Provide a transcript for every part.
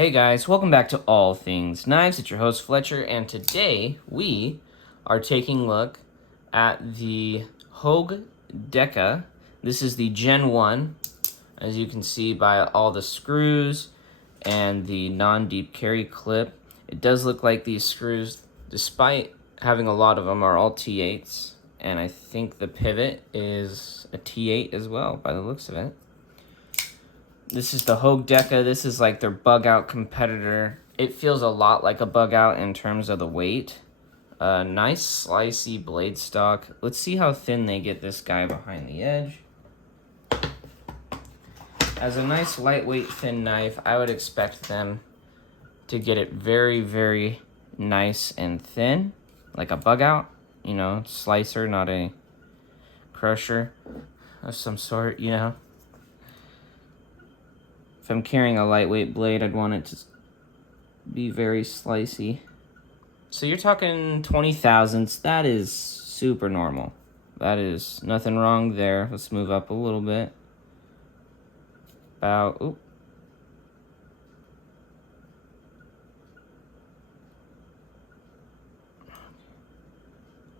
Hey guys, welcome back to All Things Knives. It's your host Fletcher, and today we are taking a look at the Hogue Deka. This is the Gen 1, as you can see by all the screws and the non-deep carry clip. It does look like these screws, despite having a lot of them, are all T8s, and I think the pivot is a T8 as well by the looks of it. This is the Hogue Deka. This is like their bug out competitor. It feels a lot like a bug out in terms of the weight. Nice slicey blade stock. Let's see how thin they get this guy behind the edge. As a nice lightweight thin knife, I would expect them to get it very, very nice and thin, like a bug out, you know, slicer, not a crusher of some sort, you know. If I'm carrying a lightweight blade, I'd want it to be very slicey. So you're talking 20 thousandths. That is super normal. That is nothing wrong there. Let's move up a little bit. About,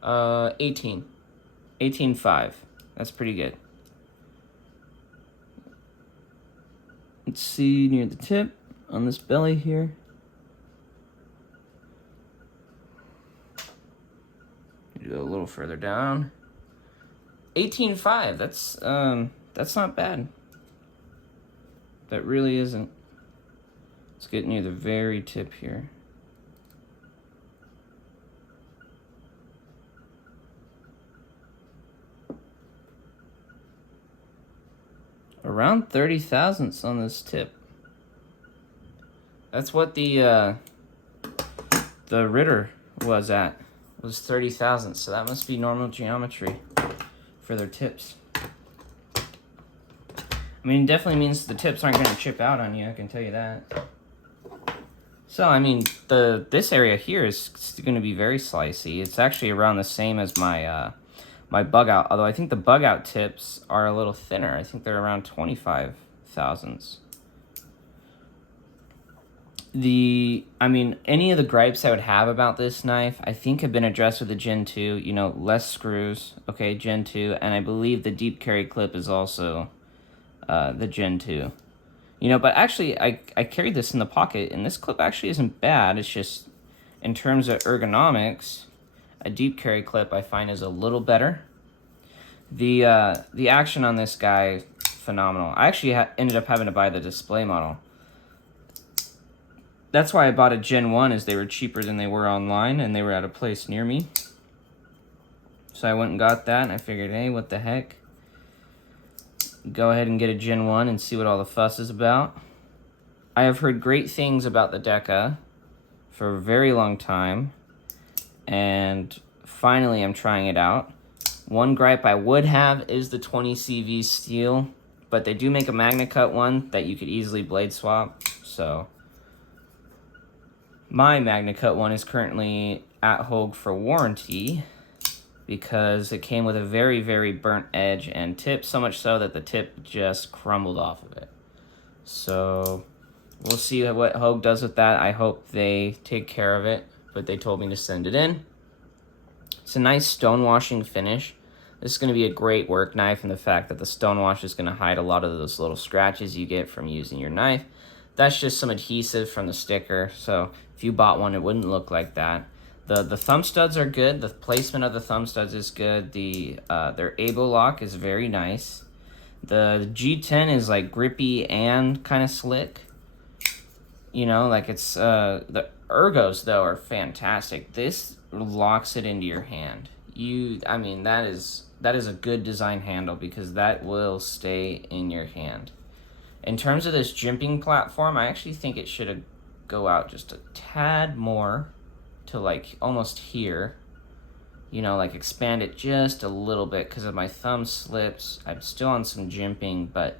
18.5. That's pretty good. Let's see near the tip on this belly here. Go a little further down. 18.5. That's not bad. That really isn't. Let's get near the very tip here. Around 30 thousandths on this tip. That's what the Ritter was at. It was 30 thousandths, so that must be normal geometry for their tips. I mean, it definitely means the tips aren't going to chip out on you, I can tell you that. So, I mean, this area here is going to be very slicey. It's actually around the same as my my bug out, although I think the bug out tips are a little thinner. I think they're around 25 thousandths. Any of the gripes I would have about this knife, I think have been addressed with the Gen 2, you know, less screws, okay, Gen 2, and I believe the deep carry clip is also the Gen 2. You know, but actually, I carried this in the pocket, and this clip actually isn't bad. It's just, in terms of ergonomics, a deep carry clip I find is a little better. The action on this guy, phenomenal. I actually ended up having to buy the display model. That's why I bought a Gen 1, is they were cheaper than they were online, and they were at a place near me. So I went and got that, and I figured, hey, what the heck? Go ahead and get a Gen 1 and see what all the fuss is about. I have heard great things about the Deka for a very long time, and finally I'm trying it out. One gripe I would have is the 20 CV steel, but they do make a Magna Cut one that you could easily blade swap, so my Magna Cut one is currently at Hogue for warranty because it came with a very, very burnt edge and tip, so much so that the tip just crumbled off of it. So we'll see what Hogue does with that. I hope they take care of it, but they told me to send it in. It's a nice stonewashing finish. This is going to be a great work knife, and the fact that the stonewash is going to hide a lot of those little scratches you get from using your knife. That's just some adhesive from the sticker, so if you bought one, it wouldn't look like that. The thumb studs are good. The placement of the thumb studs is good. Their able lock is very nice. The G10 is like grippy and kind of slick. You know, like it's the ergos though are fantastic. This locks it into your hand. That is a good design handle because that will stay in your hand. In terms of this jimping platform, I actually think it should go out just a tad more to like almost here. You know, like expand it just a little bit because of my thumb slips. I'm still on some jimping, but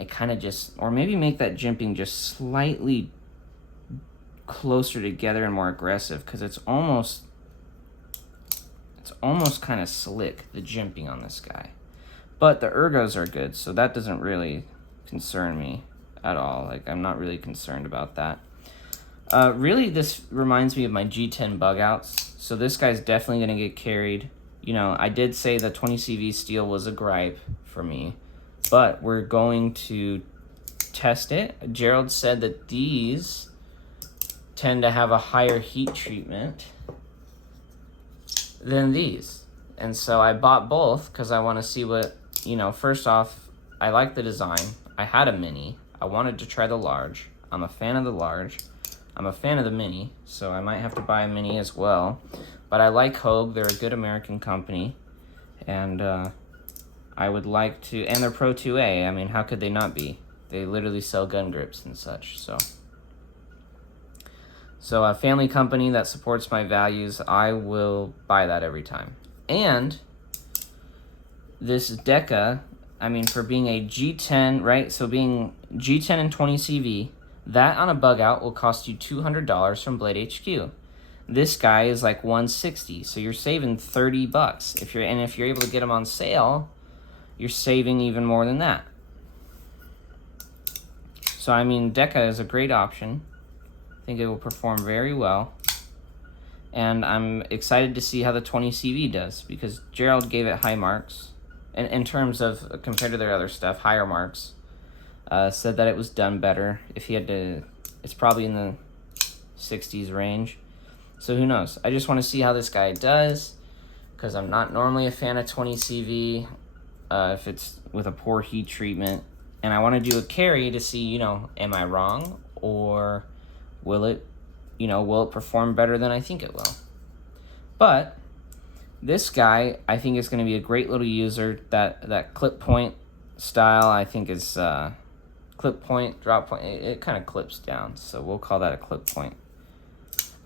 it kind of just, or maybe make that jimping just slightly closer together and more aggressive because it's almost kind of slick, the jimping on this guy. But the ergos are good, so that doesn't really concern me. at all. Like, I'm not really concerned about that. Really, this reminds me of my G10 bug outs. So this guy's definitely going to get carried. You know, I did say the 20 CV steel was a gripe for me, but we're going to test it. Gerald said that these tend to have a higher heat treatment than these. And so I bought both because I want to see what, you know, first off, I like the design. I had a mini. I wanted to try the large. I'm a fan of the large. I'm a fan of the mini, so I might have to buy a mini as well. But I like Hogue. They're a good American company. And I would like to... And they're Pro 2A. I mean, how could they not be? They literally sell gun grips and such, So a family company that supports my values, I will buy that every time. And this Deka, I mean, for being a G10, right? So being G10 and 20 CV, that on a bug out will cost you $200 from Blade HQ. This guy is like $160, so you're saving $30. If you're able to get them on sale, you're saving even more than that. So I mean, Deka is a great option. I think it will perform very well. And I'm excited to see how the 20 CV does, because Gerald gave it high marks. And in terms of, compared to their other stuff, higher marks. Said that it was done better. If he had to, it's probably in the 60s range. So who knows? I just want to see how this guy does, because I'm not normally a fan of 20 CV if it's with a poor heat treatment. And I want to do a carry to see, you know, am I wrong, or will it perform better than I think it will? But this guy, I think, is going to be a great little user. That clip point style, I think, is clip point, drop point. It kind of clips down, so we'll call that a clip point.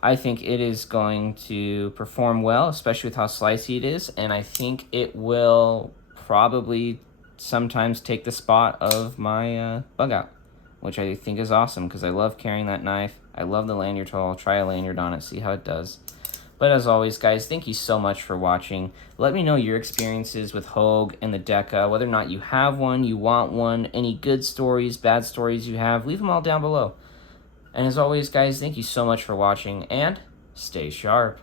I think it is going to perform well, especially with how slicey it is, and I think it will probably sometimes take the spot of my bug out, which I think is awesome because I love carrying that knife. I love the lanyard tool. I'll try a lanyard on it, see how it does. But as always, guys, thank you so much for watching. Let me know your experiences with Hogue and the Deka, whether or not you have one, you want one, any good stories, bad stories you have, leave them all down below. And as always, guys, thank you so much for watching, and stay sharp.